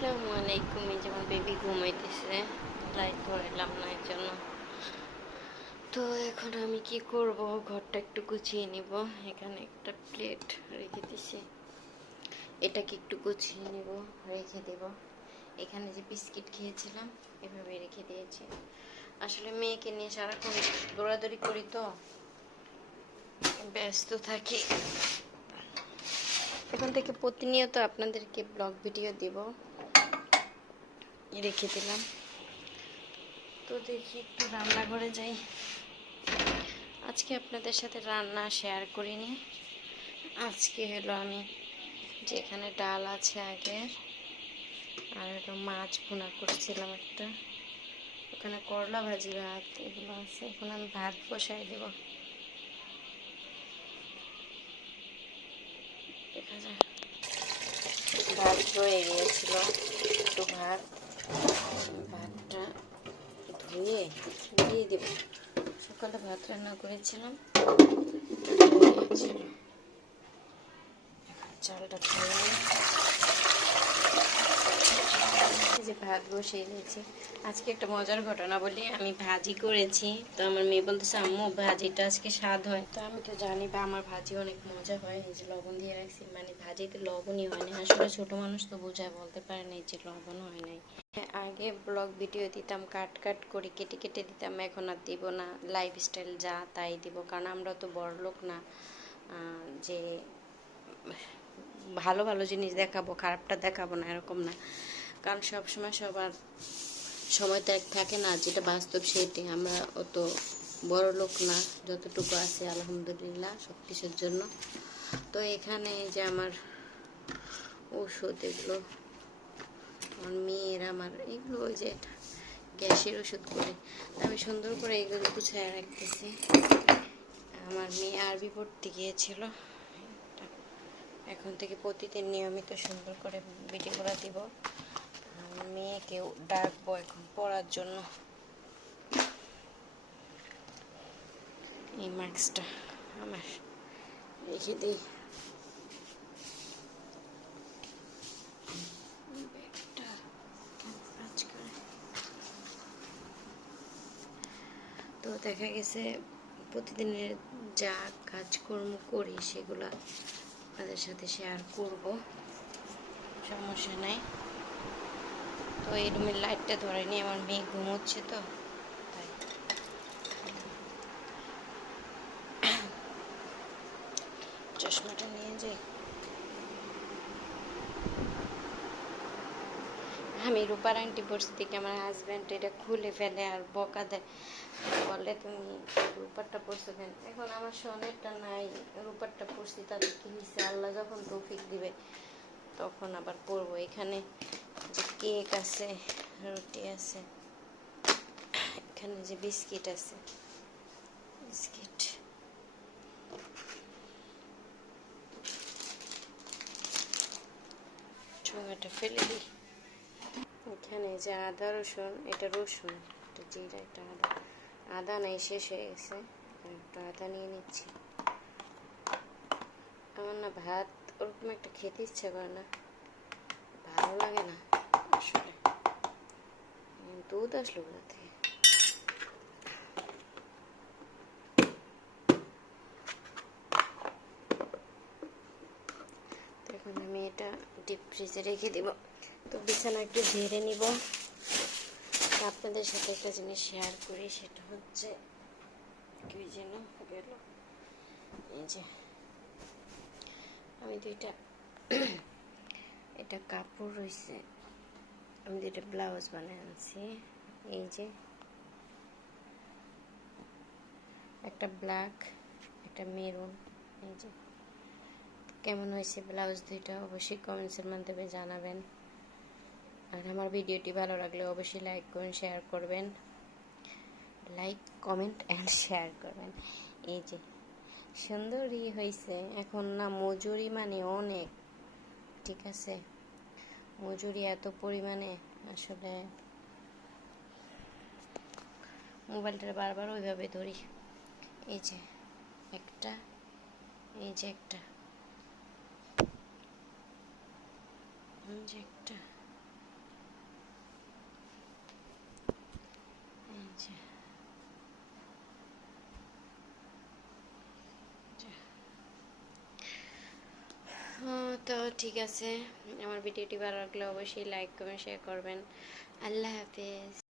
আসসালামু আলাইকুম এই যেমন বেবি ঘুমাইতেছে লাইট ধরাইলাম না এর জন্য। তো এখন আমি কি করব? ঘরটা একটু গুছিয়ে নিব। এখানে একটা প্লেট রেখে দিছি। এটাকে একটু গুছিয়ে নিব, রেখে দেব। এখানে যে বিস্কিট খেয়েছিলাম, এভাবে রেখে দিয়েছি। আসলে মেয়েকে নিয়ে সারাক্ষণ দৌড়াদৌড়ি করি তো, ব্যস্ত থাকি। এখন থেকে প্রতিনিয়ত আপনাদেরকে ব্লগ ভিডিও দিব। রেখে দিলাম। তো দেখি একটু রান্নাঘরে যাই। আজকে আপনাদের সাথে রান্না শেয়ার করিনি। আজকে হলো আমি যেখানে ডাল আছে আগে, আর একটা মাছ ভুনা করছিলাম একটা। ওখানে করলা ভাজি, ভাত এগুলো আছে। এখন আমি ভাত বসাই দেবো। ভাত রয়ে গিয়েছিল একটু ভাত ভাতটা ধুয়ে দিয়ে দেব। সকালে ভাত রান্না করেছিলাম। চালটা যে ভাত বসিয়ে দিয়েছি। আজকে একটা মজার ঘটনা বলি, আমি ভাজি করেছি। তো আমার মেয়ে বলতেছে, আম্মু, ভাজিটা আজকে স্বাদ হয়। তো আমি তো জানি বা আমার ভাজি অনেক মজা হয়। এই যে লবণ দিয়ে রাখছি মানে ভাজিতে লবণই হয় না। আসলে ছোট মানুষ তো বোঝায়, বলতে পারে না যে লবণ হয় নাই। আগে ব্লগ ভিডিও দিতাম, কাট কাট করে কেটে কেটে দিতাম, এখন আর দিব না। লাইফ স্টাইল যা তাই দিব, কারণ আমরা তো বড় লোক না। যে ভালো ভালো জিনিস দেখাবো, খারাপটা দেখাবো না, এরকম না। কারণ সবসময় সবার সময় তো এক থাকে না, যেটা বাস্তব সেটাই। আমরা অত বড় লোক না, যতটুকু আছে, আলহামদুলিল্লাহ, সব কিছুর জন্য। তো এখানে যে আমার ওষুধ এগুলো আমার মেয়ের, আমার এগুলো ওই যে এটা, গ্যাসের ওষুধ করে। আমি সুন্দর করে এগুলো গুছিয়ে রাখতেছি। আমার মেয়ে আরবি পড়তে গিয়েছিল। এখন থেকে প্রতিদিন নিয়মিত সুন্দর করে ভিডিওগুলো দিব। মেয়েকেও ডাকবো এখন পড়ার জন্য। এই মাস্কটা আমার রেখে দিই ব্যাগটা কেন কাজ করে? তো দেখা গেছে প্রতিদিনের যা কাজকর্ম করি সেগুলো আপনাদের সাথে শেয়ার করব। সমস্যা নাই। তো এই রুমের লাইটটা ধরেনি আমার মেয়ে ঘুমোচ্ছে তো, তাই। চশমাটা নিয়ে যাই আমি রূপার আংটি পরছি দেখে আমার হাজব্যান্ড এটা খুলে ফেলে আর বকা দেয়। বলে, তুমি রূপারটা পরছো কেন? এখন আমার সোনেরটা নাই, রূপারটা পরছি তাদের কি হয়েছে আল্লাহ যখন তৌফিক দিবে, তখন আবার পরবো। এখানে যে কেক আছে, রুটি আছে, এখানে যে বিস্কিট আছে, বিস্কিট। ঠোঙাটা ফেলে দিই। এখানে যে আদা, রসুন, এটা রসুন, এটা জিরা, এটা আদা। আদা নাই, শেষ হয়ে গেছে। একটু আদা নিয়ে নিচ্ছি। আমার না ভাত ওরকম একটা খেতে ইচ্ছে করে না। ভালো লাগে না আসলে। দুধ আসলো কোথা থেকে? এখন আমি এটা ডিপ ফ্রিজে রেখে দিব। তো বিছানা একটু ঝেড়ে নিব। আপনাদের সাথে একটা জিনিস শেয়ার করি, সেটা হচ্ছে কি যেন গেল। এই যে, আমি দুইটা, এটা কাপড় রয়েছে, আমি দুইটা ব্লাউজ বানিয়ে আনছি। এই যে, একটা ব্ল্যাক একটা মেরুন এই যে। কেমন হয়েছে ব্লাউজ দুইটা অবশ্যই কমেন্টসের মাধ্যমে জানাবেন। আর আমার ভিডিওটি ভালো লাগলে অবশ্যই লাইক করুন শেয়ার করবেন। লাইক কমেন্ট অ্যান্ড শেয়ার করবেন। এই যে সুন্দরই হয়েছে এখন না মজুরি মানে অনেক, ঠিক আছে? মজুরি এত পরিমাণে, আসলে মোবাইলটা বারবার ওইভাবে ধরি। এই যে, একটা, এই যে একটা, এই যে একটা। তো ঠিক আছে। আমার ভিডিওটি ভালো লাগলে অবশ্যই লাইক করবেন শেয়ার করবেন। আল্লাহ হাফেজ।